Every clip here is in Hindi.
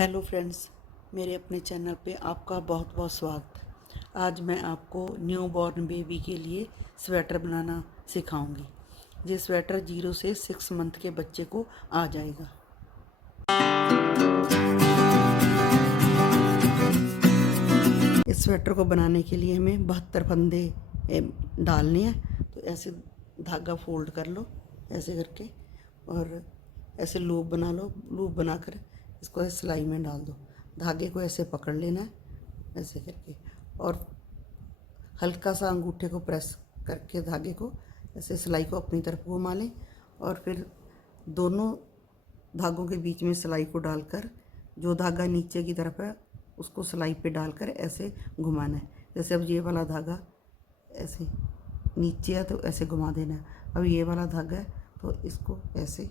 हेलो फ्रेंड्स, मेरे अपने चैनल पे आपका बहुत बहुत स्वागत। आज मैं आपको न्यू बॉर्न बेबी के लिए स्वेटर बनाना सिखाऊंगी। ये स्वेटर 0 से 6 मंथ के बच्चे को आ जाएगा। इस स्वेटर को बनाने के लिए हमें 72 फंदे डालने हैं। तो ऐसे धागा फोल्ड कर लो, ऐसे करके, और ऐसे लूप बना लो। लूप बनाकर इसको सिलाई में डाल दो। धागे को ऐसे पकड़ लेना है, ऐसे करके, और हल्का सा अंगूठे को प्रेस करके धागे को ऐसे सिलाई को अपनी तरफ घुमा लें, और फिर दोनों धागों के बीच में सिलाई को डालकर जो धागा नीचे की तरफ है उसको सिलाई पे डालकर ऐसे घुमाना है। जैसे अब ये वाला धागा ऐसे नीचे है तो ऐसे घुमा देना है। अब ये वाला धागा है तो इसको ऐसे,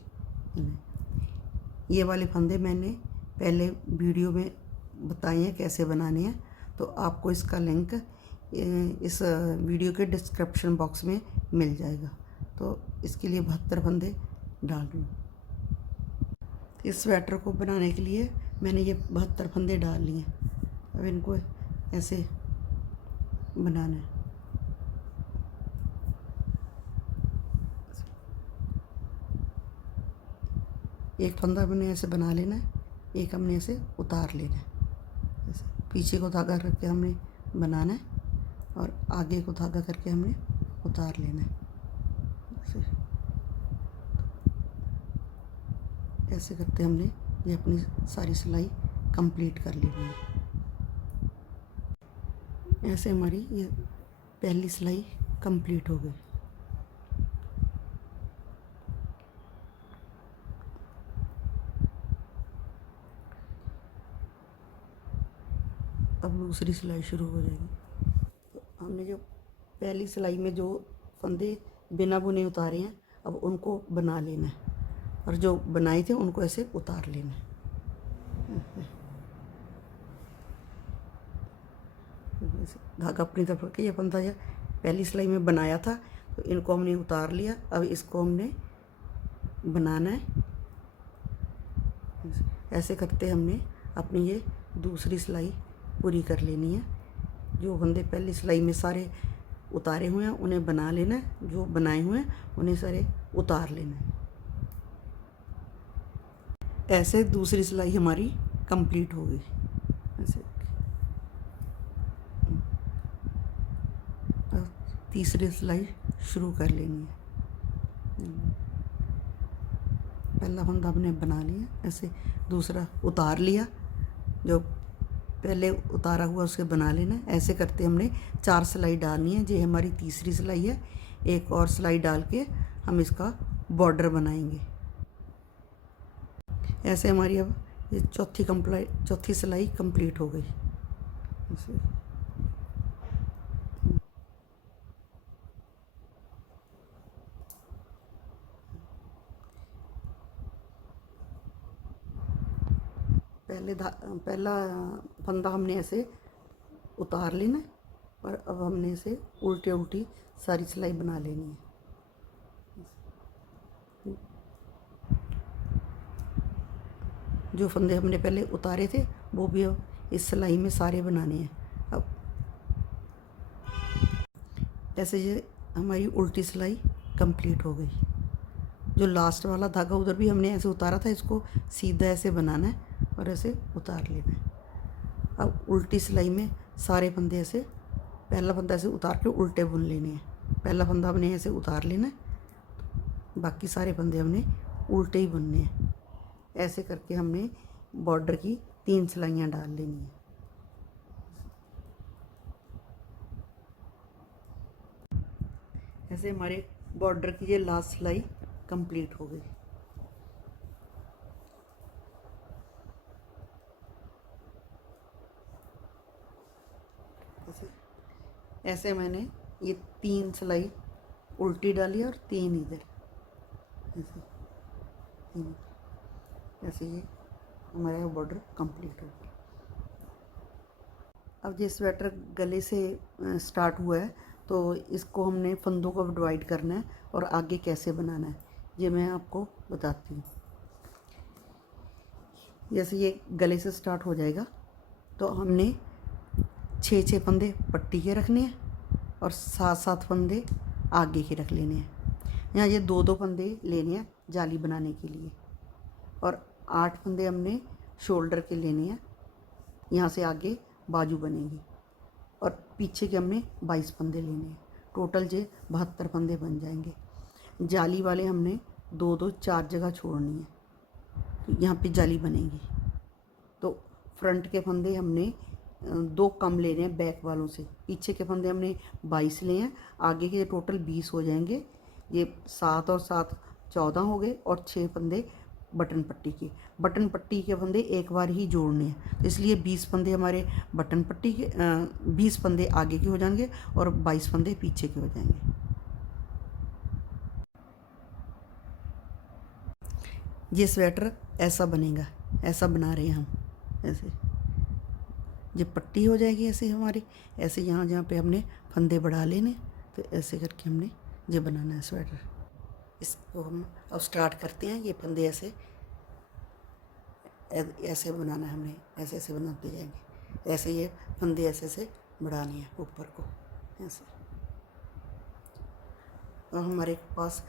ये वाले फंदे मैंने पहले वीडियो में बताए हैं कैसे बनाने हैं, तो आपको इसका लिंक इस वीडियो के डिस्क्रिप्शन बॉक्स में मिल जाएगा। तो इसके लिए 72 फंदे डाल रही हूँ। इस स्वेटर को बनाने के लिए मैंने ये 72 फंदे डाल लिए। अब इनको ऐसे बनाना है। एक फंदा हमने ऐसे बना लेना है, एक हमने ऐसे उतार लेना है। ऐसे पीछे को धागा करके हमने बनाना है और आगे को धागा करके हमने उतार लेना है। ऐसे करते हमने ये अपनी सारी सिलाई कंप्लीट कर लेनी है। ऐसे हमारी ये पहली सिलाई कंप्लीट हो गई। अब दूसरी सिलाई शुरू हो जाएगी। तो हमने जो पहली सिलाई में जो फंदे बिना बुने उतारे हैं, अब उनको बना लेना है, और जो बनाए थे उनको ऐसे उतार लेना है। धागा अपनी तरफ रखिए। ये फंदा जो पहली सिलाई में बनाया था तो इनको हमने उतार लिया। अब इसको हमने बनाना है। ऐसे करते हमने अपनी ये दूसरी सिलाई पूरी कर लेनी है। जो फंदे पहली सिलाई में सारे उतारे हुए हैं उन्हें बना लेना है, जो बनाए हुए हैं उन्हें सारे उतार लेना है। ऐसे दूसरी सिलाई हमारी कंप्लीट हो गई। ऐसे तीसरी सिलाई शुरू कर लेनी है। पहला फंदा हमने बना लिया, ऐसे दूसरा उतार लिया, जो पहले उतारा हुआ उसे बना लेना। ऐसे करते हमने 4 सिलाई डालनी है। ये हमारी तीसरी सिलाई है। एक और सिलाई डाल के हम इसका बॉर्डर बनाएंगे। ऐसे हमारी अब ये चौथी सिलाई कंप्लीट हो गई। ऐसे पहला फंदा हमने ऐसे उतार लेना, और अब हमने इसे उल्टी सारी सिलाई बना लेनी है। जो फंदे हमने पहले उतारे थे वो भी अब इस सिलाई में सारे बनाने हैं। अब ऐसे ये हमारी उल्टी सिलाई कंप्लीट हो गई। जो लास्ट वाला धागा उधर भी हमने ऐसे उतारा था, इसको सीधा ऐसे बनाना है और ऐसे उतार लेना है। अब उल्टी सिलाई में सारे फंदे ऐसे, पहला फंदा ऐसे उतार के उल्टे बुन लेने हैं। पहला फंदा हमने ऐसे उतार लेना है, बाकी सारे फंदे हमने उल्टे ही बुनने हैं। ऐसे करके हमने बॉर्डर की 3 सिलाइयाँ डाल लेनी है। ऐसे हमारे बॉर्डर की ये लास्ट सिलाई कंप्लीट हो गई। ऐसे मैंने ये 3 सिलाई उल्टी डाली और 3 इधर, ऐसे 3। ऐसे ये हमारा बॉर्डर कंप्लीट हो गया। अब ये स्वेटर गले से स्टार्ट हुआ है, तो इसको हमने फंदों को डिवाइड करना है और आगे कैसे बनाना है ये मैं आपको बताती हूँ। जैसे ये गले से स्टार्ट हो जाएगा तो हमने 6 फंदे पट्टी के रखने हैं और 7 फंदे आगे के रख लेने हैं। यहाँ ये 2 फंदे लेने हैं जाली बनाने के लिए और 8 फंदे हमने शोल्डर के लेने हैं। यहाँ से आगे बाजू बनेगी और पीछे के हमने 22 फंदे लेने हैं। टोटल जे 72 फंदे बन जाएंगे। जाली वाले हमने 2 4 जगह छोड़नी है, तो यहाँ पे जाली बनेगी। तो फ्रंट के फंदे हमने 2 कम लेने हैं बैक वालों से। पीछे के फंदे हमने 22 लिए हैं, आगे के टोटल 20 हो जाएंगे। ये 7 और 7 14 हो गए और 6 फंदे बटन पट्टी के। बटन पट्टी के फंदे एक बार ही जोड़ने हैं, इसलिए 20 फंदे हमारे बटन पट्टी के 20 फंदे आगे के हो जाएंगे और 22 फंदे पीछे के हो जाएंगे। ये स्वेटर ऐसा बनेगा, ऐसा बना रहे हैं हम। ऐसे ये पट्टी हो जाएगी ऐसे हमारी। ऐसे यहाँ जहाँ पे हमने फंदे बढ़ा लेने, तो ऐसे करके हमने ये बनाना है स्वेटर। इसको हम अब स्टार्ट करते हैं। ये फंदे ऐसे ऐसे बनाना है हमने, ऐसे ऐसे बनाते जाएंगे। ऐसे ये फंदे ऐसे ऐसे बढ़ाने हैं ऊपर को ऐसे। और हमारे पास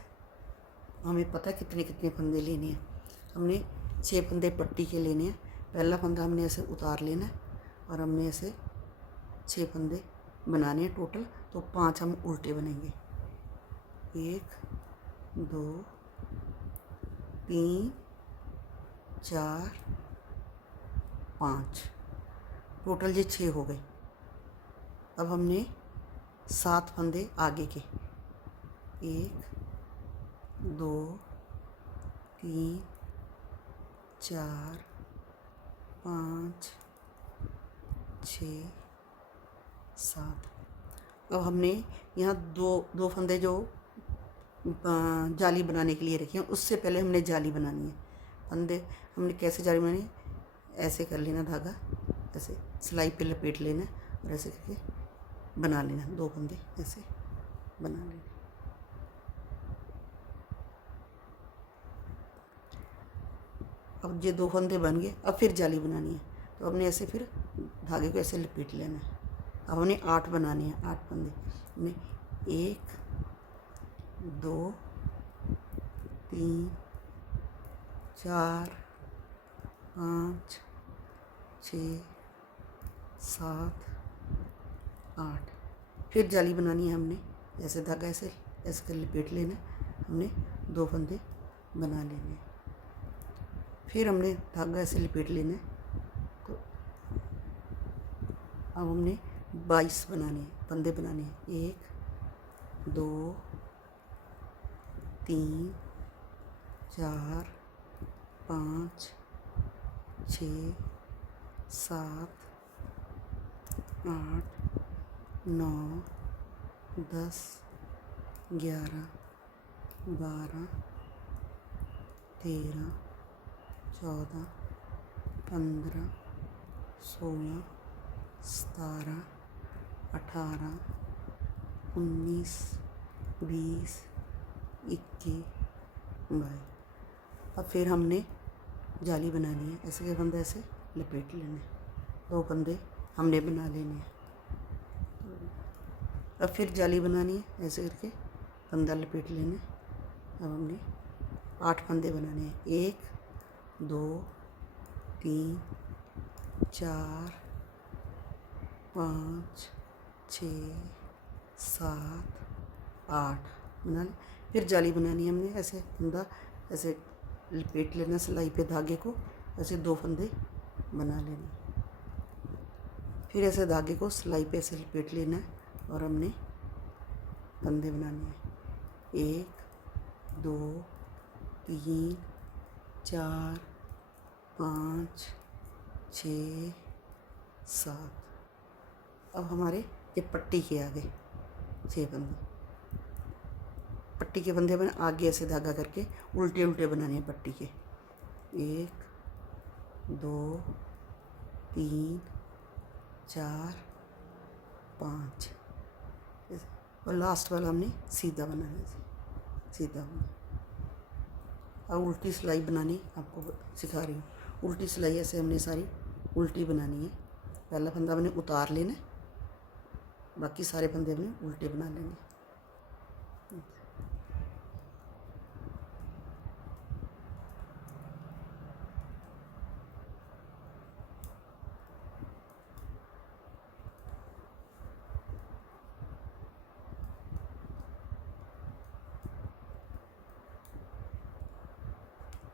हमें पता कितने कितने फंदे लेने हैं। हमने 6 फंदे पट्टी के लेने हैं। पहला फंदा हमने ऐसे उतार लेना है और हमने ऐसे 6 फंदे बनाने हैं टोटल। तो 5 हम उल्टे बनेंगे। 1 2 3 4 5, टोटल ये 6 हो गए। अब हमने 7 फंदे आगे के, 1 2 3 4 5 6 7। अब हमने यहाँ दो फंदे जो जाली बनाने के लिए रखे हैं, उससे पहले हमने जाली बनानी है। फंदे हमने कैसे जाली बनानी है, ऐसे कर लेना धागा, ऐसे सिलाई पे लपेट लेना और ऐसे करके बना लेना। 2 फंदे ऐसे बना लेना। अब ये 2 फंदे बन गए। अब फिर जाली बनानी है, तो हमने ऐसे फिर धागे को ऐसे लपेट लेना है। अब हमने 8 बनाने हैं, 8 फंदे। हमने 1 2 3 4 5 6 7 8। फिर जाली बनानी है हमने। ऐसे धागा ऐसे ऐसे कर लपेट लेना। हमने 2 फंदे बना लेने। फिर हमने धागा ऐसे लपेट लेना है। तो अब हमने 22 बनाने हैं, फंदे बनाने हैं। 1 2 3 4 5 6 7 8 9 10 11 12 13 14 15 16 17 18 19 20 21 22। अब फिर हमने जाली बनानी है। ऐसे के फंदे ऐसे लपेट लेने, 2 फंदे हमने बना लेने हैं। अब फिर जाली बनानी है। ऐसे करके फंदा लपेट लेना। अब हमने 8 फंदे बनाने हैं। 1 2 3 4 5 6 7 8 बना ले। फिर जाली बनानी है हमने। ऐसे फंदा ऐसे लपेट लेना सिलाई पे धागे को, ऐसे 2 फंदे बना लेना। फिर ऐसे धागे को सिलाई पे ऐसे लपेट लेना है और हमने फंदे बनाने हैं। 1 2 3 4 5 6 7। अब हमारे ये पट्टी के आगे 6 फंदे। पट्टी के फंदे बने आगे ऐसे धागा करके उल्टे उल्टे बनाने हैं पट्टी के। 1 2 3 4 5 और लास्ट वाला हमने सीधा बनाना है। सीधा होना। अब उल्टी सिलाई बनानी आपको सिखा रही हूँ। उल्टी सिलाई ऐसे हमने सारी उल्टी बनानी है। पहला फंदा हमने उतार लेना, बाकी सारे फंदे हमने उल्टे बना लेने।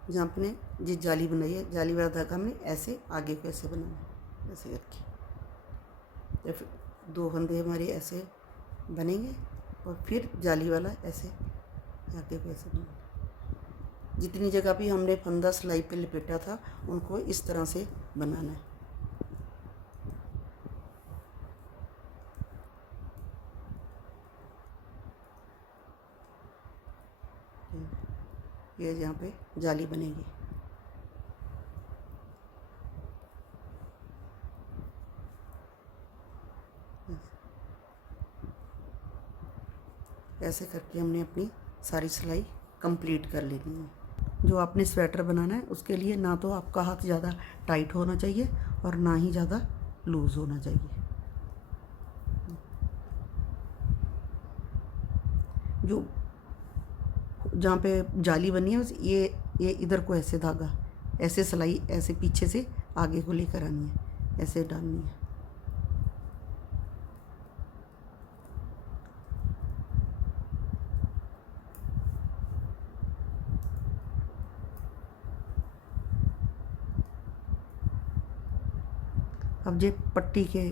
जहाँ अपने जिस जाली बनाई है, जाली वाला धागा हमने ऐसे आगे को ऐसे बनाना है, ऐसे करके। तो फिर 2 फंदे हमारे ऐसे बनेंगे और फिर जाली वाला ऐसे आगे को ऐसे बनाना। जितनी जगह भी हमने फंदा सिलाई पे लपेटा था उनको इस तरह से बनाना है। ये यहाँ पे जाली बनेगी। ऐसे करके हमने अपनी सारी सिलाई कंप्लीट कर लेनी है। जो आपने स्वेटर बनाना है उसके लिए ना तो आपका हाथ ज़्यादा टाइट होना चाहिए और ना ही ज़्यादा लूज़ होना चाहिए। जो जहाँ पे जाली बनी है ये इधर को ऐसे धागा ऐसे सिलाई ऐसे पीछे से आगे को लेकर आनी है, ऐसे डालनी है। अब ये पट्टी के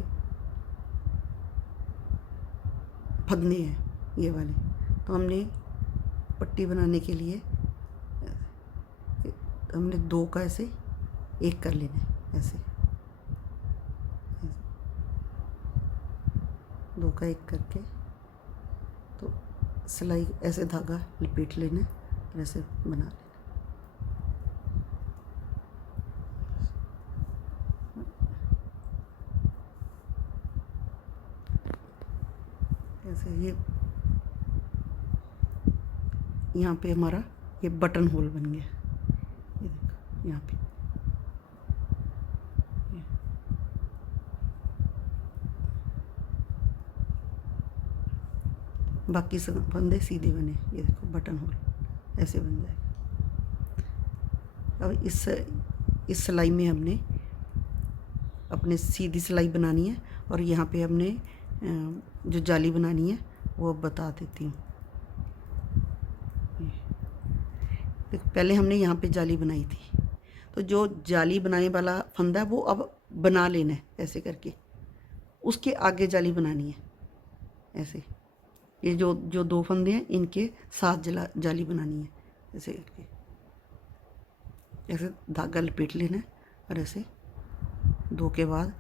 फंदे हैं ये वाले, तो हमने पट्टी बनाने के लिए हमने 2 का ऐसे 1 कर लेना है, ऐसे 2 का 1 करके तो सिलाई ऐसे धागा लपेट लेना और ऐसे बना लेना। ऐसे ये यहाँ पे हमारा ये बटन होल बन गया, ये देखो यहाँ पे। बाकी सब फंदे सीधे बने, ये देखो बटन होल ऐसे बन जाएगा। अब इस सिलाई में हमने अपने सीधी सिलाई बनानी है और यहाँ पे हमने जो जाली बनानी है वो अब बता देती हूँ। देखो पहले हमने यहाँ पे जाली बनाई थी, तो जो जाली बनाने वाला फंदा है वो अब बना लेना है ऐसे करके, उसके आगे जाली बनानी है ऐसे। ये जो 2 फंदे हैं इनके साथ जाली बनानी है ऐसे करके। ऐसे धागा लपेट लेना है और ऐसे 2 के बाद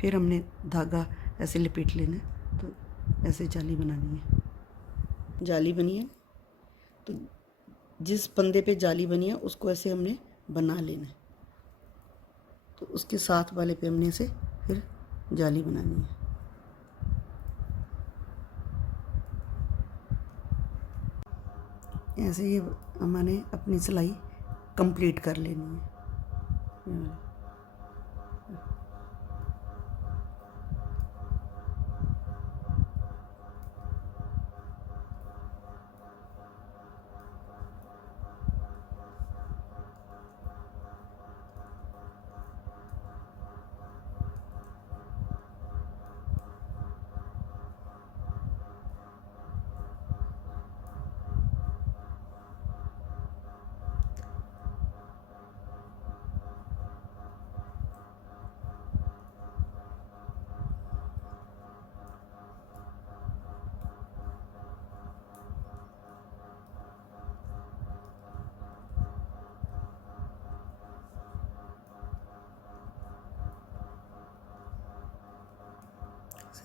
फिर हमने धागा ऐसे लपेट लेना है, तो ऐसे जाली बनानी है। जाली बनी है तो जिस फंदे पे जाली बनी है उसको ऐसे हमने बना लेना है, तो उसके साथ वाले पे हमने ऐसे फिर जाली बनानी है। ऐसे ये हमने अपनी सिलाई कंप्लीट कर लेनी है।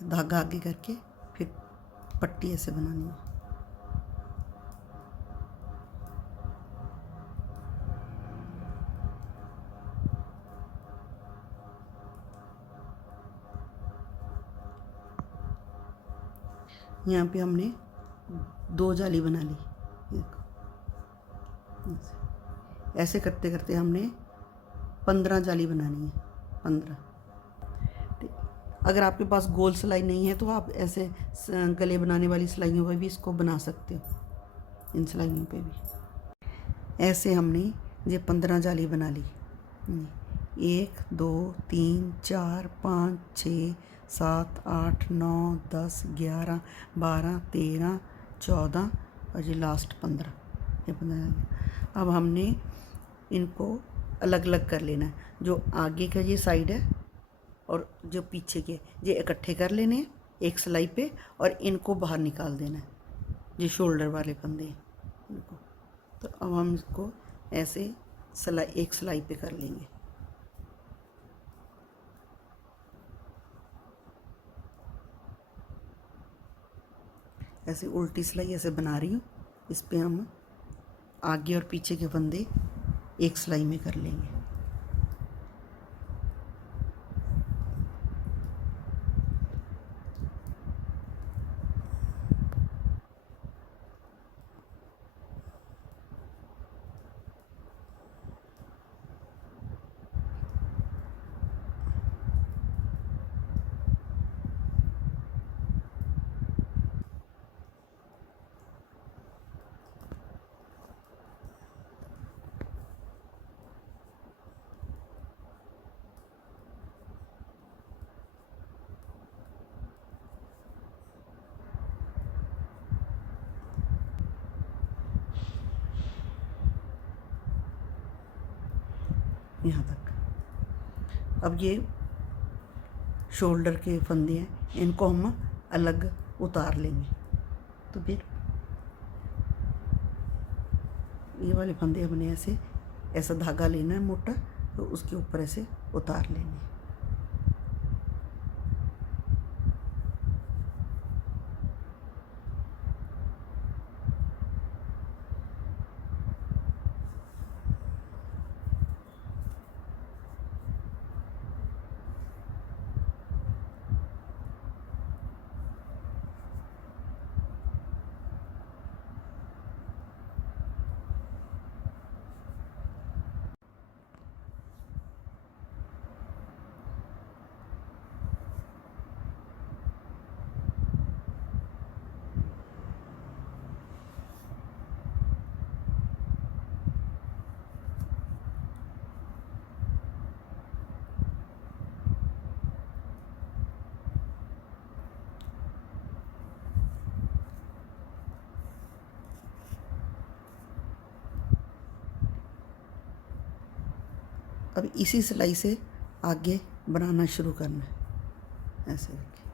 धागा आगे करके फिर पट्टी ऐसे बनानी है। यहाँ पे हमने 2 जाली बना ली, ऐसे करते करते हमने 15 जाली बनानी है, 15। अगर आपके पास गोल सिलाई नहीं है तो आप ऐसे गले बनाने वाली सिलाइयों पर भी इसको बना सकते हो, इन सिलाइयों पे भी। ऐसे हमने ये 15 जाली बना ली। 1 2 3 4 5 6 7 8 9 10 11 12 13 14 और ये लास्ट 15, ये 15। अब हमने इनको अलग अलग कर लेना है। जो आगे का ये साइड है और जो पीछे के, ये इकट्ठे कर लेने हैं एक सिलाई पे और इनको बाहर निकाल देना है, ये शोल्डर वाले फंदे इनको। तो अब हम इसको ऐसे एक सिलाई पे कर लेंगे। ऐसे उल्टी सिलाई ऐसे बना रही हूँ, इस पे हम आगे और पीछे के फंदे एक सिलाई में कर लेंगे। यहाँ तक। अब ये शोल्डर के फंदे हैं, इनको हम अलग उतार लेंगे। तो फिर ये वाले फंदे हमने ऐसे ऐसा धागा लेना है मोटा, तो उसके ऊपर ऐसे उतार लेंगे। अब इसी सिलाई से आगे बनाना शुरू करना है, ऐसे करके।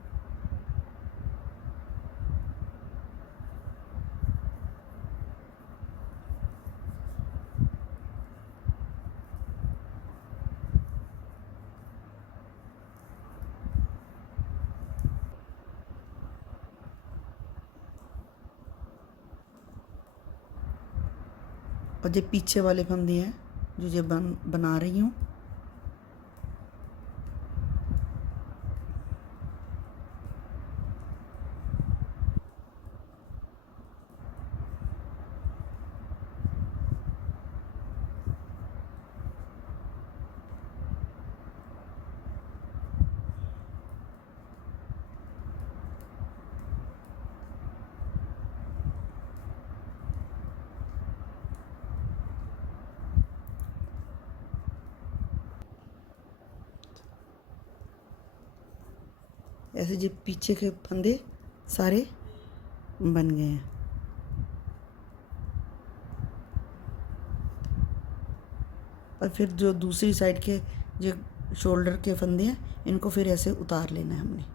और जो पीछे वाले फंदे हैं जो ये बना रही हूँ, ऐसे जो पीछे के फंदे सारे बन गए हैं। और फिर जो दूसरी साइड के जो शोल्डर के फंदे हैं, इनको फिर ऐसे उतार लेना है हमने।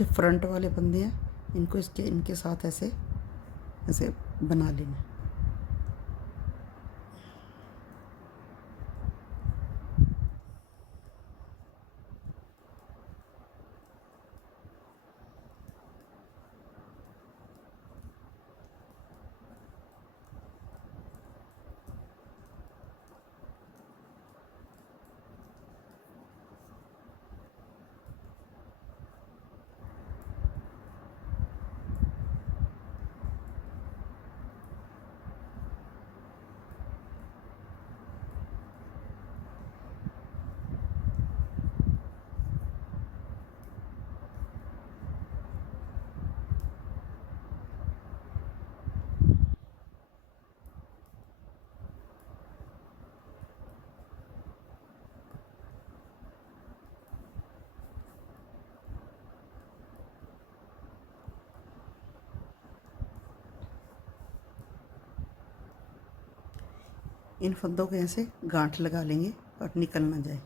जो फ्रंट वाले फंदे हैं इनको इनके साथ ऐसे ऐसे बना लेना। इन फंदों के ऐसे गांठ लगा लेंगे और निकल ना जाए।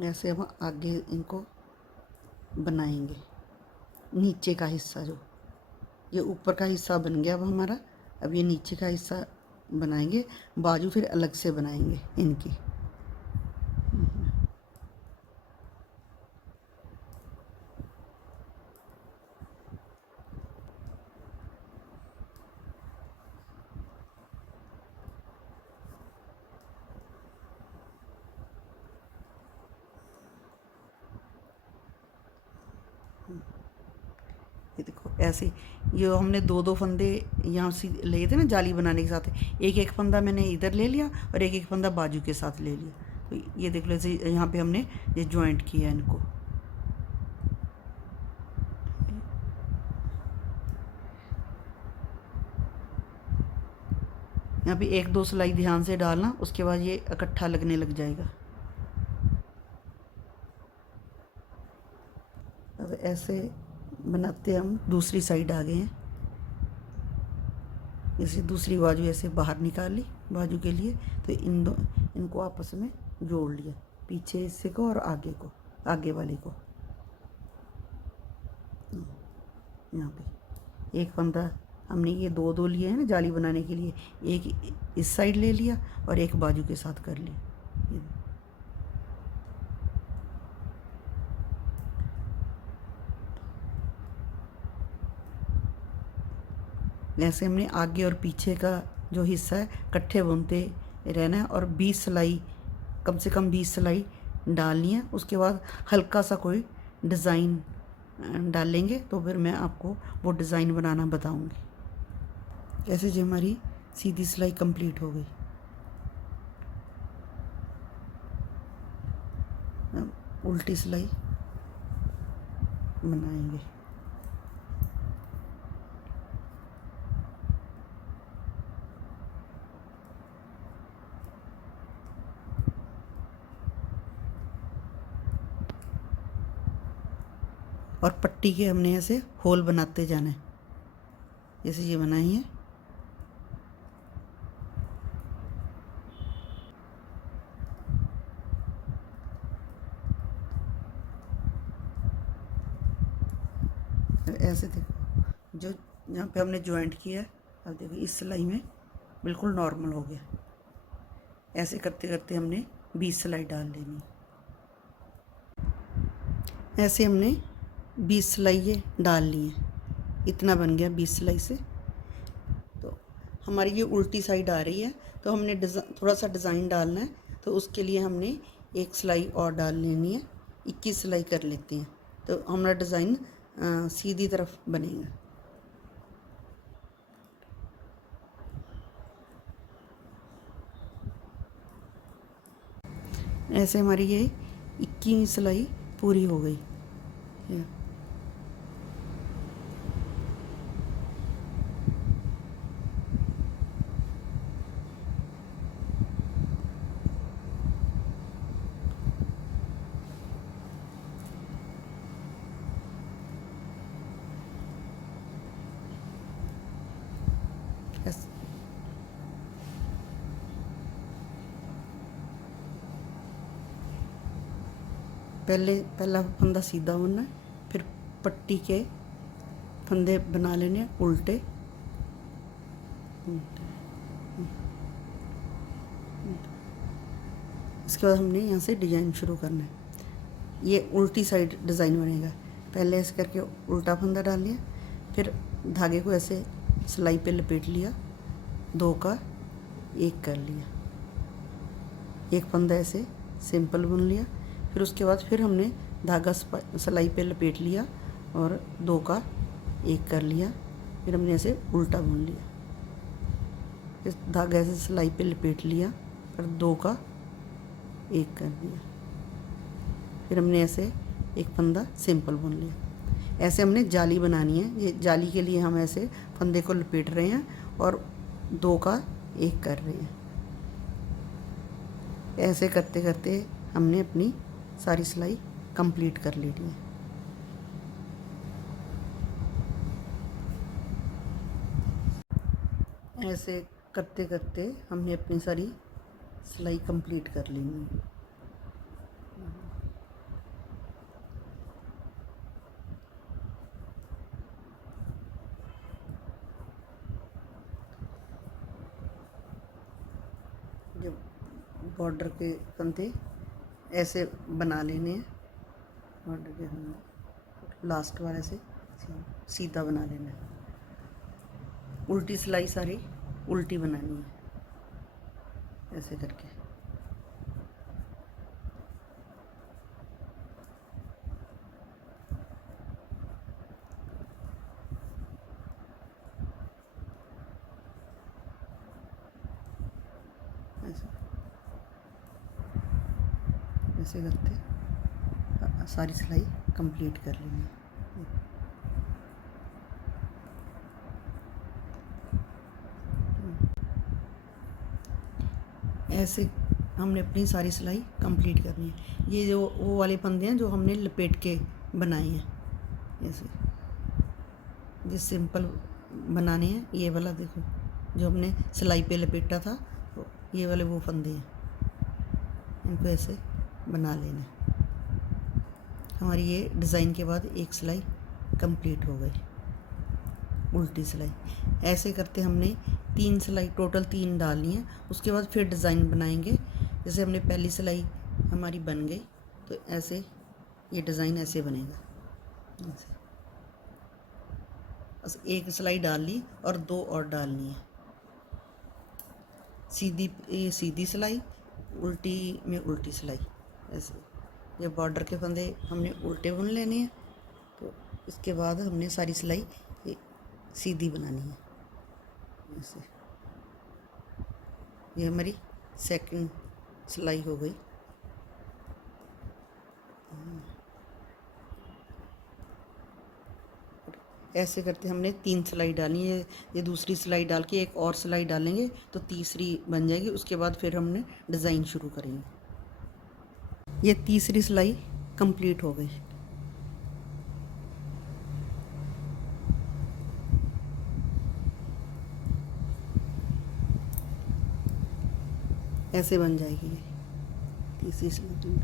ऐसे हम आगे इनको बनाएंगे। नीचे का हिस्सा जो ये ऊपर का हिस्सा बन गया अब हमारा, अब ये नीचे का हिस्सा बनाएंगे। बाजू फिर अलग से बनाएंगे इनकी। ये देखो ऐसे, ये हमने दो दो फंदे यहाँ से लिए थे ना जाली बनाने के साथ, एक एक फंदा मैंने इधर ले लिया और एक एक फंदा बाजू के साथ ले लिया। तो ये देख लो ऐसे यहाँ पे हमने ये जॉइंट किया इनको। यहाँ पे एक दो सिलाई ध्यान से डालना, उसके बाद ये इकट्ठा लगने लग जाएगा। अब ऐसे बनाते हम दूसरी साइड आ गए हैं। जैसे दूसरी बाजू ऐसे बाहर निकाली बाजू के लिए, तो इनको आपस में जोड़ लिया, पीछे हिस्से को और आगे को, आगे वाले को। यहाँ पे एक फंदा हमने ये दो दो लिए हैं ना जाली बनाने के लिए, एक इस साइड ले लिया और एक बाजू के साथ कर लिया। ऐसे हमने आगे और पीछे का जो हिस्सा है इकट्ठे बुनते रहना है और 20 सिलाई, कम से कम 20 सिलाई डालनी है। उसके बाद हल्का सा कोई डिज़ाइन डालेंगे तो फिर मैं आपको वो डिज़ाइन बनाना बताऊंगी। ऐसे जी हमारी सीधी सिलाई कंप्लीट हो गई। उल्टी सिलाई बनाएंगे। और पट्टी के हमने ऐसे होल बनाते जाना है, जैसे ये बनाई है। ऐसे देखो जो यहाँ पे हमने जॉइंट किया है, अब देखो इस सिलाई में बिल्कुल नॉर्मल हो गया। ऐसे करते करते हमने 20 सिलाई डाल लेनी। ऐसे हमने 20 सिलाई ये डाल ली है, इतना बन गया 20 सिलाई से। तो हमारी ये उल्टी साइड आ रही है, तो हमने थोड़ा सा डिज़ाइन डालना है, तो उसके लिए हमने एक सिलाई और डाल लेनी है। 21 सिलाई कर लेते हैं तो हमारा डिज़ाइन सीधी तरफ बनेगा। ऐसे हमारी ये 21 सिलाई पूरी हो गई। पहला फंदा सीधा बुनना है, फिर पट्टी के फंदे बना लेने हैं उल्टे, इसके बाद हमने यहाँ से डिजाइन शुरू करना है। ये उल्टी साइड डिज़ाइन बनेगा। पहले ऐसे करके उल्टा फंदा डाल लिया, फिर धागे को ऐसे सिलाई पे लपेट लिया, 2 का 1 कर लिया, एक फंदा ऐसे सिंपल बुन लिया, फिर उसके बाद फिर हमने धागा सिलाई पे लपेट लिया और 2 का 1 कर लिया, फिर हमने ऐसे उल्टा बुन लिया, फिर धागा ऐसे सिलाई पे लपेट लिया और 2 का 1 कर दिया, फिर हमने ऐसे एक फंदा सिंपल बुन लिया। ऐसे हमने जाली बनानी है। ये जाली के लिए हम ऐसे फंदे को लपेट रहे हैं और 2 का 1 कर रहे हैं। ऐसे करते करते हमने अपनी सारी सिलाई कंप्लीट कर ली है। ऐसे करते करते हमने अपनी सारी सिलाई कंप्लीट कर ली है। जब बॉर्डर के फंदे ऐसे बना लेने हैं, बॉर्डर के फंदे लास्ट वाले से सीधा बना लेना है। उल्टी सिलाई सारी उल्टी बनानी है ऐसे करके। ऐसे करते सारी सिलाई कंप्लीट कर लेंगे। ऐसे हमने अपनी सारी सिलाई कंप्लीट करनी है। ये जो वो वाले फंदे हैं जो हमने लपेट के बनाए हैं, ऐसे जो सिंपल बनाने हैं, ये वाला देखो जो हमने सिलाई पे लपेटा था, ये वाले वो फंदे हैं, इनको ऐसे बना लेना। हमारी ये डिज़ाइन के बाद एक सिलाई कंप्लीट हो गई, उल्टी सिलाई। ऐसे करते हमने 3 सिलाई टोटल 3 डालनी है। उसके बाद फिर डिज़ाइन बनाएंगे। जैसे हमने पहली सिलाई हमारी बन गई तो ऐसे ये डिज़ाइन ऐसे बनेगा। ऐसे बस एक सिलाई डाल ली और 2 और डालनी है। सीधी सिलाई, उल्टी में उल्टी सिलाई। ऐसे ये बॉर्डर के फंदे हमने उल्टे बुन लेने हैं, तो इसके बाद हमने सारी सिलाई सीधी बनानी है। ऐसे ये हमारी सेकंड सिलाई हो गई। ऐसे करते हमने 3 सिलाई डाली है। ये दूसरी सिलाई डाल के एक और सिलाई डालेंगे तो तीसरी बन जाएगी। उसके बाद फिर हमने डिज़ाइन शुरू करेंगे। ये तीसरी सिलाई कंप्लीट हो गई। ऐसे बन जाएगी ये तीसरी सिलाई।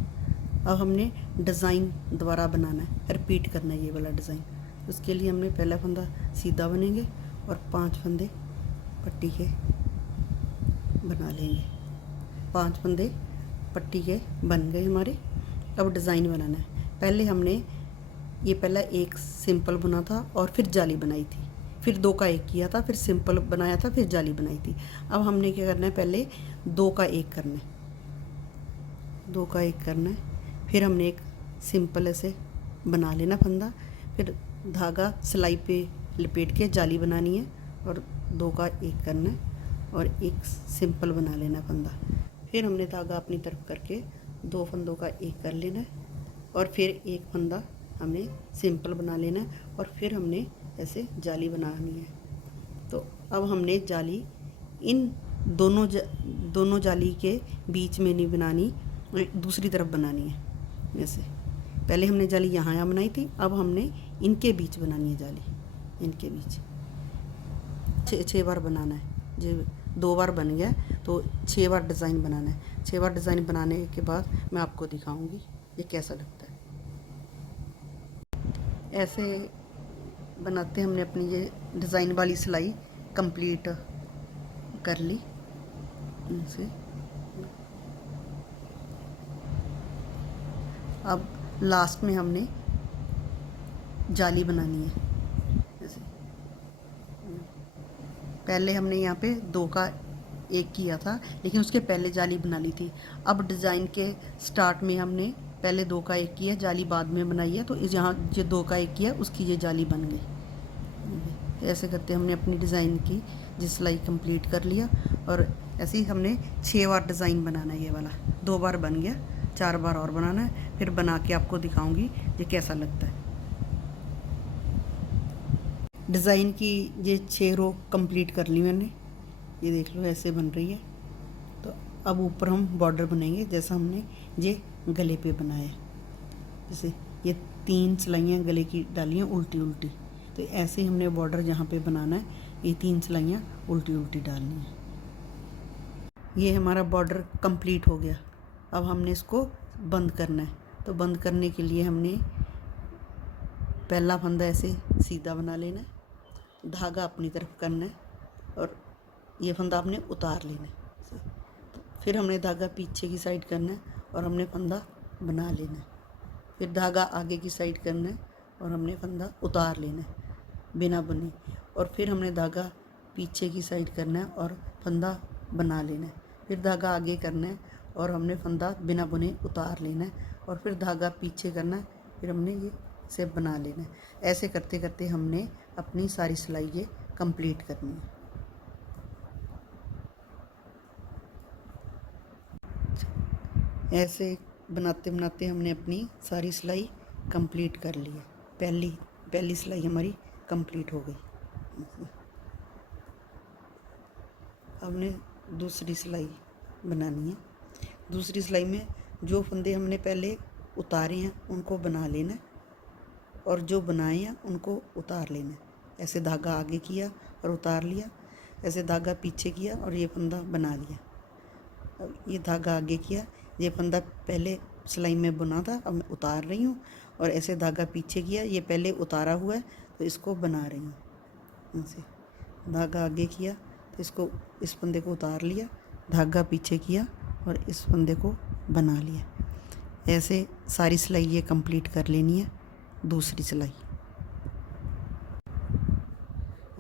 अब हमने डिज़ाइन दोबारा बनाना है, रिपीट करना है ये वाला डिज़ाइन। उसके लिए हमने पहला फंदा सीधा बनेंगे और 5 फंदे पट्टी के बना लेंगे। 5 फंदे पट्टी के बन गए हमारे। अब डिज़ाइन बनाना है। पहले हमने ये पहला एक सिंपल बुना था और फिर जाली बनाई थी, फिर 2 का 1 किया था, फिर सिंपल बनाया था, फिर जाली बनाई थी। अब हमने क्या करना है, पहले 2 का 1 करना है, 2 का 1 करना है। फिर हमने एक सिंपल ऐसे बना लेना फंदा, फिर धागा सिलाई पे लपेट के जाली बनानी है और 2 का 1 करना है और एक सिंपल बना लेना फंदा। फिर हमने धागा अपनी तरफ करके 2 फंदों का 1 कर लेना है और फिर एक फंदा हमने सिंपल बना लेना है और फिर हमने ऐसे जाली बनानी है। तो अब हमने जाली इन दोनों जाली के बीच में नहीं बनानी, दूसरी तरफ बनानी है। ऐसे पहले हमने जाली यहाँ बनाई थी, अब हमने इनके बीच बनानी है जाली, इनके बीच 6 बार बनाना है। जो 2 बार बन गया तो 6 बार डिज़ाइन बनाना है। 6 बार डिज़ाइन बनाने के बाद मैं आपको दिखाऊंगी ये कैसा लगता है। ऐसे बनाते हमने अपनी ये डिज़ाइन वाली सिलाई कंप्लीट कर ली इनसे। अब लास्ट में हमने जाली बनानी है। ऐसे पहले हमने यहाँ पे 2 का 1 किया था, लेकिन उसके पहले जाली बना ली थी। अब डिज़ाइन के स्टार्ट में हमने पहले 2 का 1 किया, जाली बाद में बनाई है, तो इस यहाँ जो 2 का 1 किया उसकी ये जाली बन गई। ऐसे करते हमने अपनी डिज़ाइन की जी सिलाई कंप्लीट कर लिया। और ऐसे ही हमने 6 बार डिज़ाइन बनाना है। ये वाला 2 बार बन गया, 4 बार और बनाना है, फिर बना के आपको दिखाऊंगी ये कैसा लगता है। डिज़ाइन की ये 6 रो कंप्लीट कर ली मैंने, ये देख लो ऐसे बन रही है। तो अब ऊपर हम बॉर्डर बनाएंगे जैसा हमने ये गले पे बनाया। जैसे ये 3 सिलाइयाँ गले की डाली हैं उल्टी उल्टी, तो ऐसे ही हमने बॉर्डर जहाँ पे बनाना है ये 3 सिलाइयाँ उल्टी उल्टी डालनी है। ये हमारा बॉर्डर कंप्लीट हो गया। अब हमने इसको बंद करना है। तो बंद करने के लिए हमने पहला फंदा ऐसे सीधा बना लेना है, धागा अपनी तरफ करना है और ये फंदा आपने उतार लेना है। फिर हमने धागा पीछे की साइड करना है और हमने फंदा बना लेना है। फिर धागा आगे की साइड करना है और हमने फंदा उतार लेना है बिना बुने। और फिर हमने धागा पीछे की साइड करना है और फंदा बना लेना है। फिर धागा आगे करना है और हमने फंदा बिना बुने उतार लेना है। और फिर धागा पीछे करना है, फिर हमने ये से बना लेना है। ऐसे करते करते हमने अपनी सारी सिलाई ये कंप्लीट करनी है। ऐसे बनाते बनाते हमने अपनी सारी सिलाई कंप्लीट कर ली है। पहली सिलाई हमारी कंप्लीट हो गई। हमने दूसरी सिलाई बनानी है। दूसरी सिलाई में जो फंदे हमने पहले उतारे हैं उनको बना लेना है और जो बनाए हैं उनको उतार लेना है। ऐसे धागा आगे किया और उतार लिया, ऐसे धागा पीछे किया और ये फंदा बना लिया। अब ये धागा आगे किया, ये फंदा पहले सिलाई में बुना था, अब मैं उतार रही हूँ। और ऐसे धागा पीछे किया, ये पहले उतारा हुआ है तो इसको बना रही हूँ। ऐसे धागा आगे किया तो इसको इस फंदे को उतार लिया, धागा पीछे किया और इस फंदे को बना लिया। ऐसे सारी सिलाई ये कंप्लीट कर लेनी है। दूसरी सिलाई,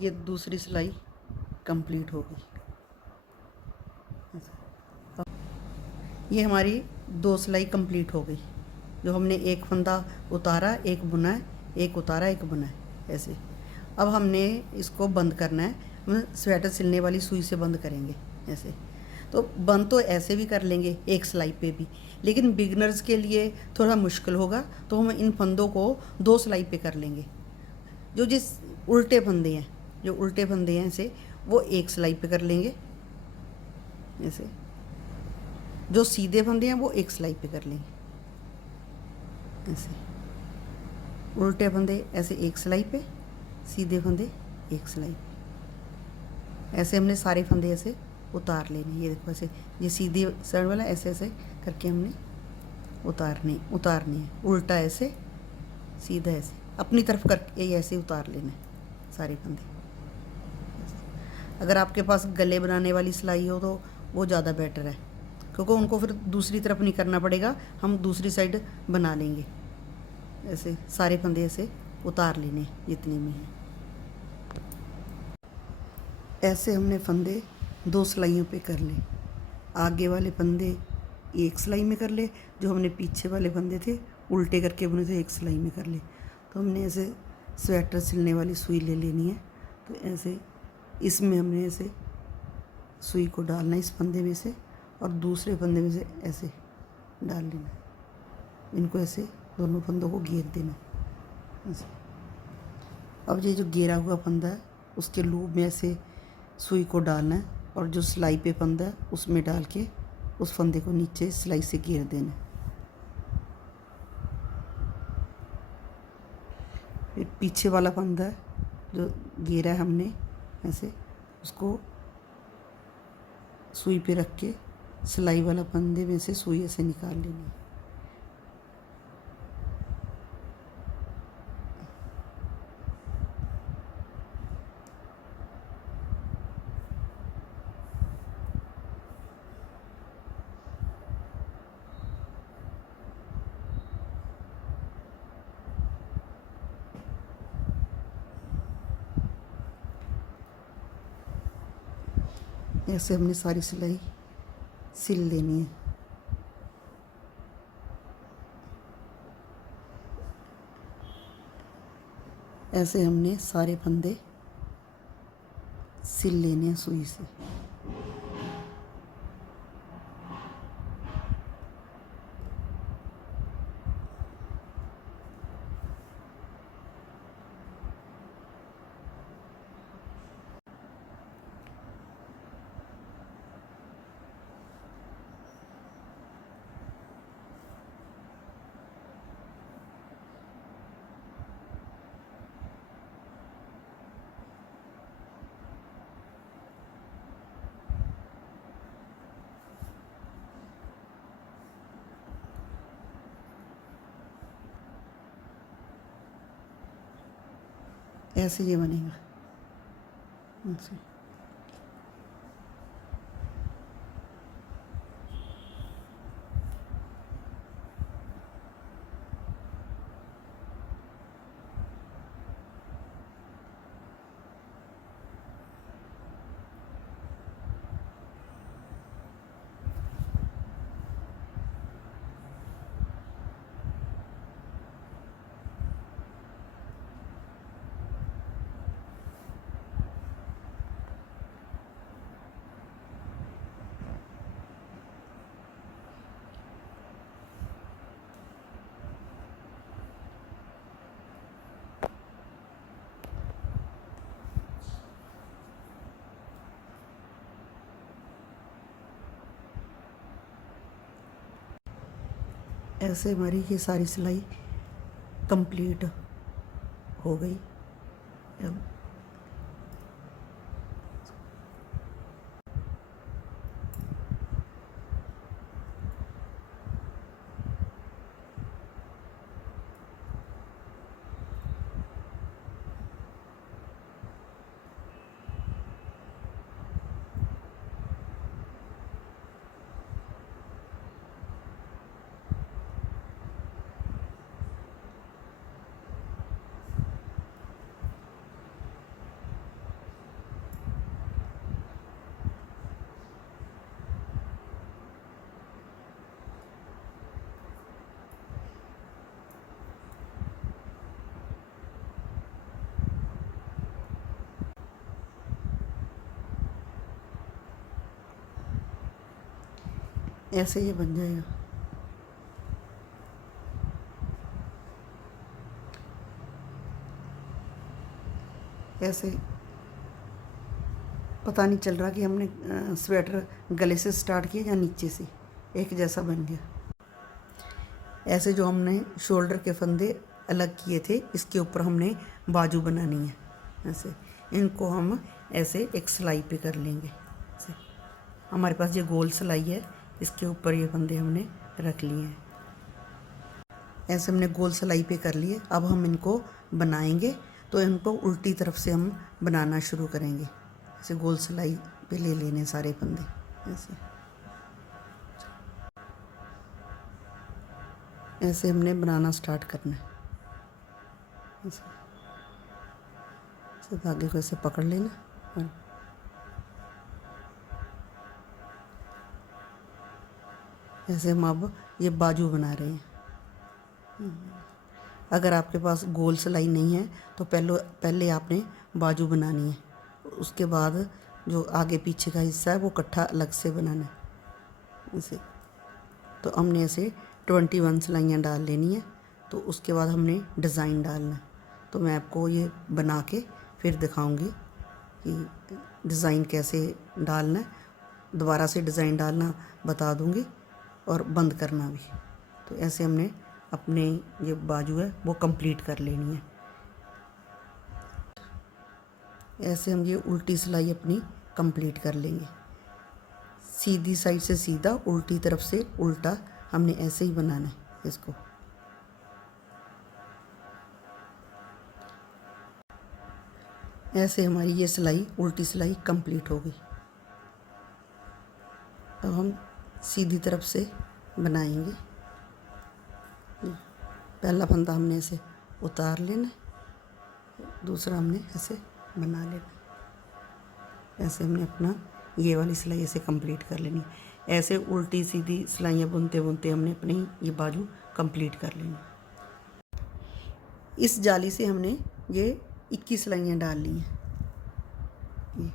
ये दूसरी सिलाई कंप्लीट हो गई। ये हमारी 2 सिलाई कंप्लीट हो गई। जो हमने एक फंदा उतारा, एक बुना है, एक उतारा, एक बुना है, ऐसे। अब हमने इसको बंद करना है। हम स्वेटर सिलने वाली सुई से बंद करेंगे ऐसे। तो बंद तो ऐसे भी कर लेंगे एक सिलाई पे भी, लेकिन बिगनर्स के लिए थोड़ा मुश्किल होगा, तो हम इन फंदों को 2 सिलाई पे कर लेंगे। जो जिस उल्टे फंदे हैं, जो उल्टे फंदे हैं ऐसे, वो 1 सिलाई पे कर लेंगे ऐसे। जो सीधे फंदे हैं वो 1 सिलाई पे कर लेंगे ऐसे। उल्टे फंदे ऐसे 1 सिलाई पे, सीधे फंदे 1 सिलाई पे। ऐसे हमने सारे फंदे ऐसे उतार लेने। ये देखो ऐसे, ये सीधी साइड वाला ऐसे ऐसे करके हमने उतारनी है। उल्टा ऐसे, सीधा ऐसे, अपनी तरफ करके ऐसे उतार लेना है सारे फंदे। अगर आपके पास गले बनाने वाली सिलाई हो तो वो ज़्यादा बेटर है, क्योंकि उनको फिर दूसरी तरफ नहीं करना पड़ेगा, हम दूसरी साइड बना लेंगे। ऐसे सारे फंदे ऐसे उतार लेने जितने में हैं। ऐसे हमने फंदे 2 सिलाइयों पे कर ले। आगे वाले फंदे 1 सिलाई में कर ले, जो हमने पीछे वाले फंदे थे उल्टे करके बुने थे 1 सिलाई में कर ले। तो हमने ऐसे स्वेटर सिलने वाली सुई ले लेनी है। तो ऐसे इसमें हमने ऐसे सुई को डालना है इस फंदे में से, और दूसरे फंदे में से ऐसे डाल लेना। इनको ऐसे दोनों फंदों को घेर देना ऐसे। अब ये जो घेरा हुआ फंदा है उसके लूप में ऐसे सुई को डालना है, और जो सिलाई पे फंदा है उसमें डाल के उस फंदे को नीचे सिलाई से घेर देना। फिर पीछे वाला फंदा है जो घेरा है हमने ऐसे, उसको सुई पे रख के सिलाई वाला फंदे में से सुई ऐसे निकाल लेनी। ऐसे हमने सारी सिलाई सिल लेनी है। ऐसे हमने सारे फंदे सिल लेने हैं सुई से। ऐसे ये बनेगा। ऐसे ऐसे हमारी ये सारी सिलाई कंप्लीट हो गई। अब ऐसे ये बन जाएगा। ऐसे पता नहीं चल रहा कि हमने स्वेटर गले से स्टार्ट किया या नीचे से, एक जैसा बन गया। ऐसे जो हमने शोल्डर के फंदे अलग किए थे, इसके ऊपर हमने बाजू बनानी है। ऐसे इनको हम ऐसे एक सिलाई पे कर लेंगे। ऐसे हमारे पास ये गोल सिलाई है, इसके ऊपर ये फंदे हमने रख लिए हैं। ऐसे हमने गोल सिलाई पे कर लिए। अब हम इनको बनाएंगे, तो इनको उल्टी तरफ से हम बनाना शुरू करेंगे। ऐसे गोल सिलाई पे ले लेने सारे फंदे। ऐसे हमने बनाना स्टार्ट करना है। ऐसे धागे को ऐसे पकड़ लेना और ऐसे हम अब ये बाजू बना रहे हैं। अगर आपके पास गोल सिलाई नहीं है तो पहले आपने बाजू बनानी है, उसके बाद जो आगे पीछे का हिस्सा है वो इकट्ठा अलग से बनाना है। ऐसे तो हमने ऐसे 21 सिलाइयाँ डाल लेनी है। तो उसके बाद हमने डिज़ाइन डालना है। तो मैं आपको ये बना के फिर दिखाऊंगी कि डिज़ाइन कैसे डालना है। दोबारा से डिज़ाइन डालना बता दूंगी और बंद करना भी। तो ऐसे हमने अपने ये बाजू है वो कंप्लीट कर लेनी है। ऐसे हम ये उल्टी सिलाई अपनी कंप्लीट कर लेंगे। सीधी साइड से सीधा, उल्टी तरफ से उल्टा, हमने ऐसे ही बनाना है इसको। ऐसे हमारी ये सिलाई, उल्टी सिलाई कंप्लीट हो गई। अब हम सीधी तरफ से बनाएंगे। पहला फंदा हमने ऐसे उतार लेना, दूसरा हमने ऐसे बना लेना। ऐसे हमने अपना ये वाली सिलाई ऐसे कंप्लीट कर लेनी। ऐसे उल्टी सीधी सिलाइयाँ बुनते बुनते हमने अपनी ये बाजू कंप्लीट कर लेनी। इस जाली से हमने ये 21 सिलाइयाँ डाल ली हैं। ये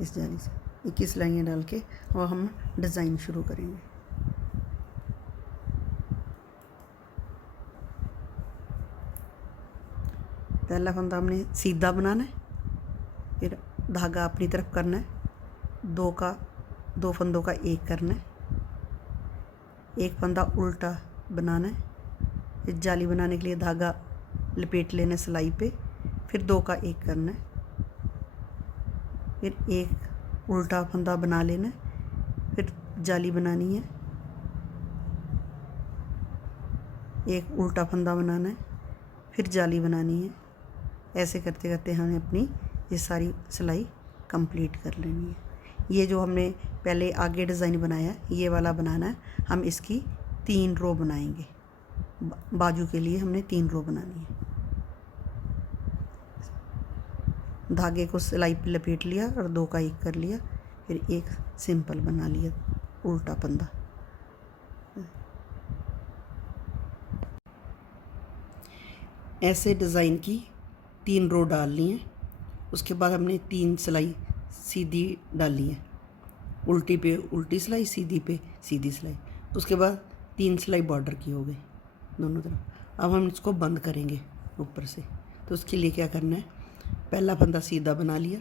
इस जाली से 21 सिलाइयाँ डाल के और हम डिज़ाइन शुरू करेंगे। पहला फंदा हमने सीधा बनाना है, फिर धागा अपनी तरफ करना है, दो फंदों का एक करना है, एक फंदा उल्टा बनाना है, फिर जाली बनाने के लिए धागा लपेट लेना है सिलाई पे, फिर 2 का एक करना है, फिर एक उल्टा फंदा बना लेना है, फिर जाली बनानी है, एक उल्टा फंदा बनाना है, फिर जाली बनानी है। ऐसे करते करते हमें अपनी ये सारी सिलाई कंप्लीट कर लेनी है। ये जो हमने पहले आगे डिज़ाइन बनाया ये वाला बनाना है, हम इसकी 3 रो बनाएंगे। बाजू के लिए हमने 3 रो बनानी है। धागे को सिलाई पे लपेट लिया और 2 का एक कर लिया, फिर एक सिंपल बना लिया उल्टा फंदा। ऐसे डिज़ाइन की 3 रो डाल ली हैं। उसके बाद हमने 3 सिलाई सीधी डाली है, उल्टी पे उल्टी सिलाई, सीधी पे सीधी सिलाई। उसके बाद 3 सिलाई बॉर्डर की हो गई दोनों तरफ। अब हम इसको बंद करेंगे ऊपर से, तो उसके लिए क्या करना है, पहला फंदा सीधा बना लिया,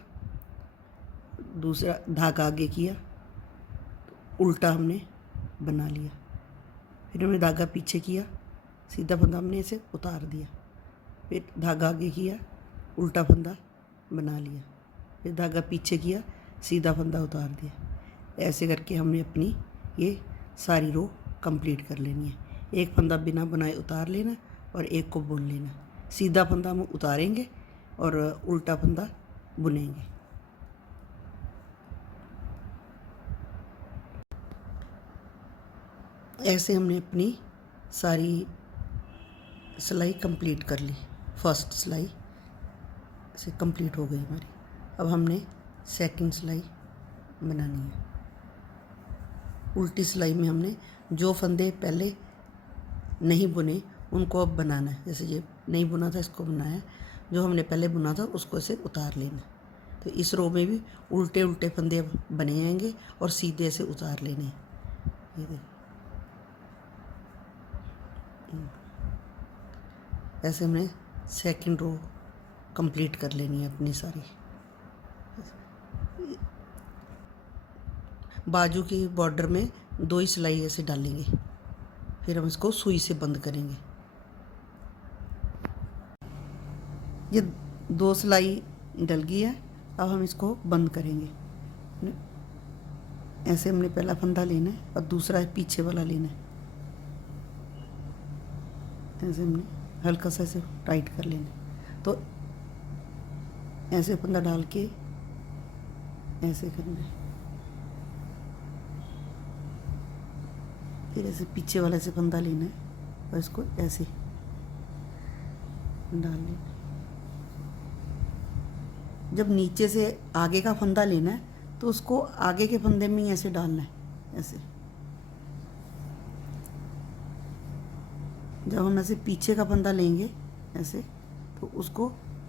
दूसरा धागा आगे किया, उल्टा हमने बना लिया, फिर हमने धागा पीछे किया, सीधा फंदा हमने इसे उतार दिया, फिर धागा आगे किया, उल्टा फंदा बना लिया, फिर धागा पीछे किया, सीधा फंदा उतार दिया। ऐसे करके हमने अपनी ये सारी रो कंप्लीट कर लेनी है। एक फंदा बिना बनाए उतार लेना और एक को बुन लेना। सीधा फंदा हम उतारेंगे और उल्टा फंदा बुनेंगे। ऐसे हमने अपनी सारी सिलाई कंप्लीट कर ली। फर्स्ट सिलाई से कंप्लीट हो गई हमारी। अब हमने सेकंड सिलाई बनानी है। उल्टी सिलाई में हमने जो फंदे पहले नहीं बुने उनको अब बनाना है। जैसे ये नहीं बुना था, इसको बनाया। जो हमने पहले बुना था उसको ऐसे उतार लेना। तो इस रो में भी उल्टे उल्टे फंदे अब बने आएंगे और सीधे ऐसे उतार लेने। ये देखिए, ऐसे हमने सेकंड रो कंप्लीट कर लेनी है अपनी सारी। बाजू की बॉर्डर में 2 ही सिलाई ऐसे डालेंगे, फिर हम इसको सुई से बंद करेंगे। ये 2 सिलाई डल गई है, अब हम इसको बंद करेंगे। ऐसे हमने पहला फंदा लेना है और दूसरा पीछे वाला लेना है। ऐसे हमने हल्का सा ऐसे टाइट कर लेना है। तो ऐसे फंदा डाल के ऐसे करना है, फिर ऐसे पीछे वाला से फंदा लेना है और इसको ऐसे डाल लेना है। जब नीचे से आगे का फंदा लेना है तो उसको आगे के फंदे में ही ऐसे डालना है। ऐसे जब हम ऐसे पीछे का फंदा लेंगे ऐसे, तो उसको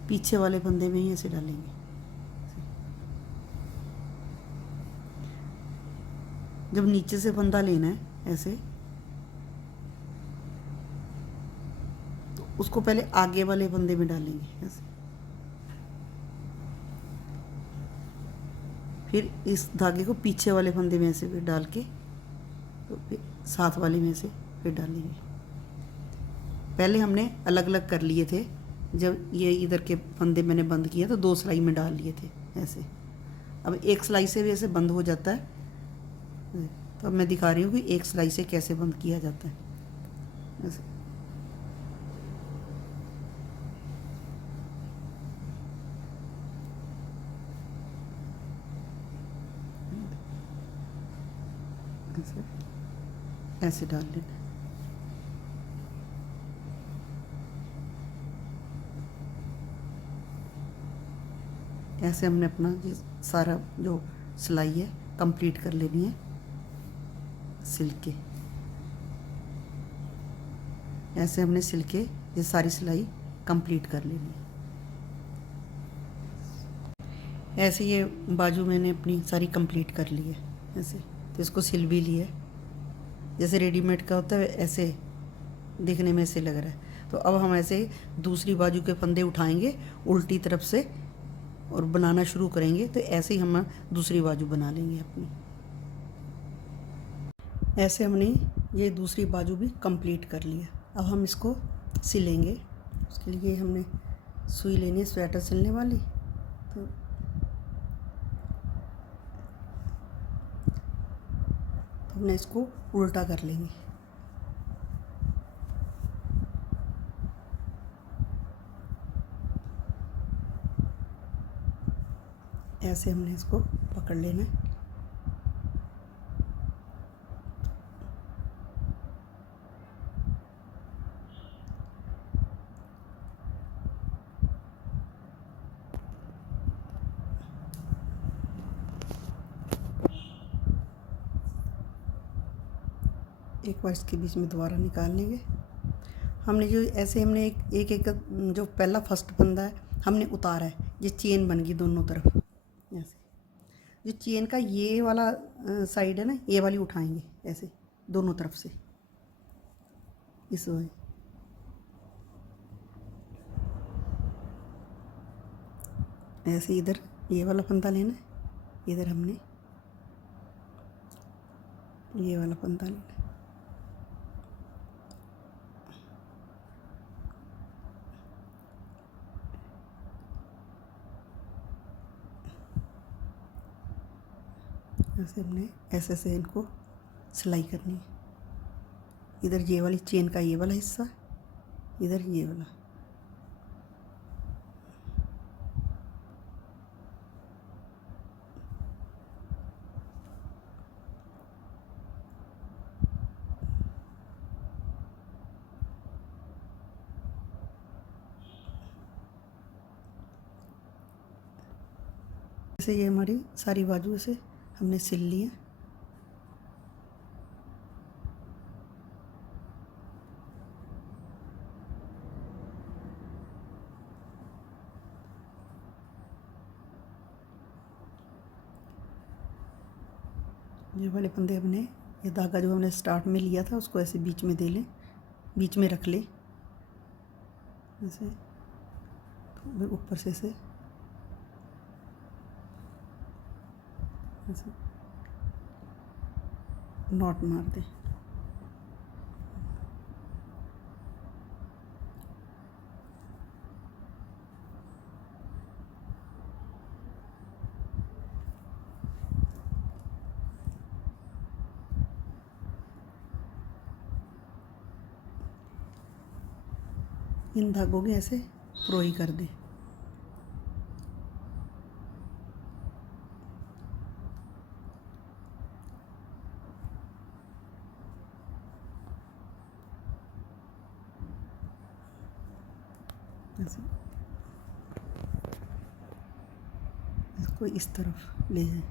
पीछे वाले फंदे में ही ऐसे डालेंगे। जब नीचे से फंदा लेना है ऐसे, तो उसको पहले आगे वाले फंदे में डालेंगे ऐसे, फिर इस धागे को पीछे वाले फंदे में ऐसे फिर डाल के, तो फिर साथ वाले में से फिर डालेंगे। पहले हमने अलग अलग कर लिए थे। जब ये इधर के फंदे मैंने बंद किया तो 2 सिलाई में डाल लिए थे ऐसे। अब एक सिलाई से भी ऐसे बंद हो जाता है। तो अब मैं दिखा रही हूँ कि एक सिलाई से कैसे बंद किया जाता है ऐसे। ऐसे डाल लेना। ऐसे हमने अपना ये सारा जो सिलाई है कंप्लीट कर लेनी है सिल के। ऐसे हमने सिल के ये सारी सिलाई कंप्लीट कर लेनी है। ऐसे ये बाजू मैंने अपनी सारी कंप्लीट कर ली है ऐसे। तो इसको सिल भी लिया है, जैसे रेडीमेड का होता है ऐसे दिखने में ऐसे लग रहा है। तो अब हम ऐसे दूसरी बाजू के फंदे उठाएंगे उल्टी तरफ से और बनाना शुरू करेंगे। तो ऐसे ही हम दूसरी बाजू बना लेंगे अपनी। ऐसे हमने ये दूसरी बाजू भी कंप्लीट कर लिया। अब हम इसको सिलेंगे। उसके लिए हमने सुई लेनी है स्वेटर सिलने वाली। तो हमने इसको उल्टा कर लेंगे। ऐसे हमने इसको पकड़ लेना है। एक बार इसके बीच में दोबारा निकाल लेंगे। हमने जो ऐसे हमने एक जो पहला फर्स्ट फंदा है हमने उतारा है, ये चेन बन गई दोनों तरफ। ऐसे जो चेन का ये वाला साइड है ना, ये वाली उठाएंगे ऐसे दोनों तरफ से इस वजह। ऐसे इधर ये वाला फंदा लेना है, इधर हमने ये वाला फंदा लेना है। ऐसे हमने ऐसे से इनको सिलाई करनी है। इधर ये वाली चेन का ये वाला हिस्सा, इधर ये वाला। ऐसे ये हमारी सारी बाजू से हमने सिल ली है। ये वाले फंदे हमने ये धागा जो हमने स्टार्ट में लिया था उसको ऐसे बीच में दे लें, बीच में रख ले ऐसे। तो ऊपर से ऐसे नॉट मार दें। इन धागों के ऐसे प्रोही कर दें। ऐसे इसको इस तरफ ले जाएं।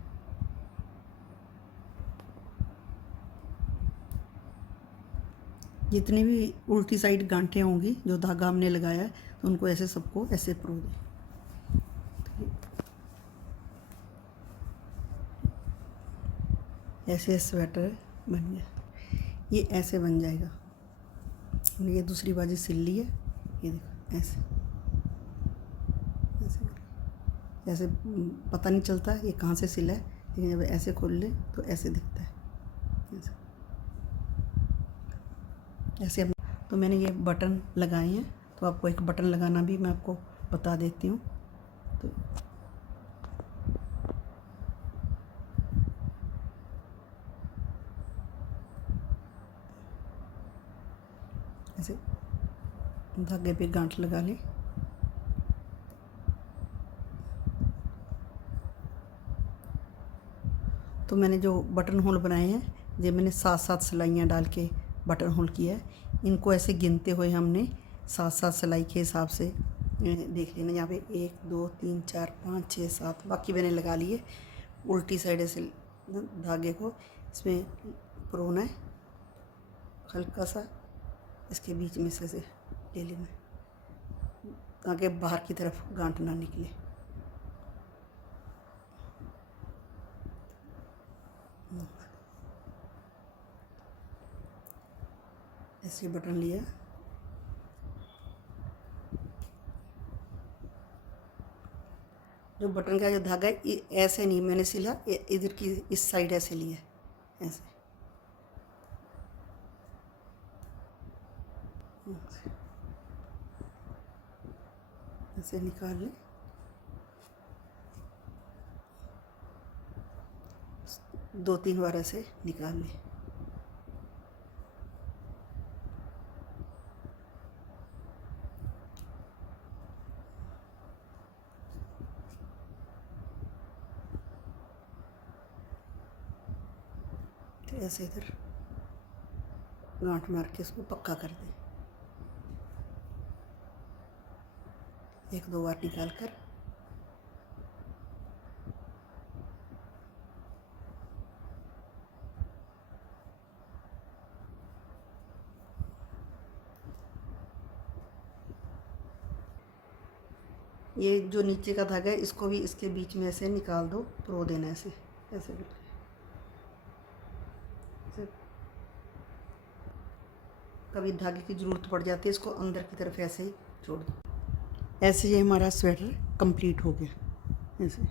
जितनी भी उल्टी साइड गांठें होंगी जो धागा हमने लगाया है तो उनको ऐसे सबको ऐसे प्रो दें। ऐसे स्वेटर बन गया, ये ऐसे बन जाएगा। ये दूसरी बाजू सिल ली है, ये देखो ऐसे ऐसे ऐसे पता नहीं चलता ये कहाँ से सिला है, लेकिन जब ऐसे खोल ले तो ऐसे दिखता है ऐसे। ऐसे हम तो मैंने ये बटन लगाए हैं, तो आपको एक बटन लगाना भी मैं आपको बता देती हूँ। तो ऐसे धागे पे गांठ लगा लें। तो मैंने जो बटन होल बनाए हैं ये मैंने 7-7 सिलाइयाँ डाल के बटन होल किया है। इनको ऐसे गिनते हुए हमने 7-7 सिलाई के हिसाब से देख लेना। यहाँ पे 1 2 3 4 5 6 7 बाकी मैंने लगा लिए उल्टी साइड ऐसे धागे को इसमें परोना है, हल्का सा इसके बीच में से ले लेना ताकि बाहर की तरफ गांठ ना निकले। ऐसे बटन लिया, जो बटन का जो धागा है ऐसे नहीं मैंने सिला, इधर की इस साइड ऐसे लिया, ऐसे ऐसे निकाल लें। 2-3 बार ऐसे निकाल लें। तो ऐसे इधर गांठ मार के इसको पक्का कर दें। 1-2 बार निकाल कर ये जो नीचे का धागा है इसको भी इसके बीच में ऐसे निकाल दो, परो देना ऐसे ऐसे करके। कभी धागे की ज़रूरत पड़ जाती है, इसको अंदर की तरफ ऐसे ही छोड़ दो। ऐसे ही हमारा स्वेटर कंप्लीट हो गया ऐसे।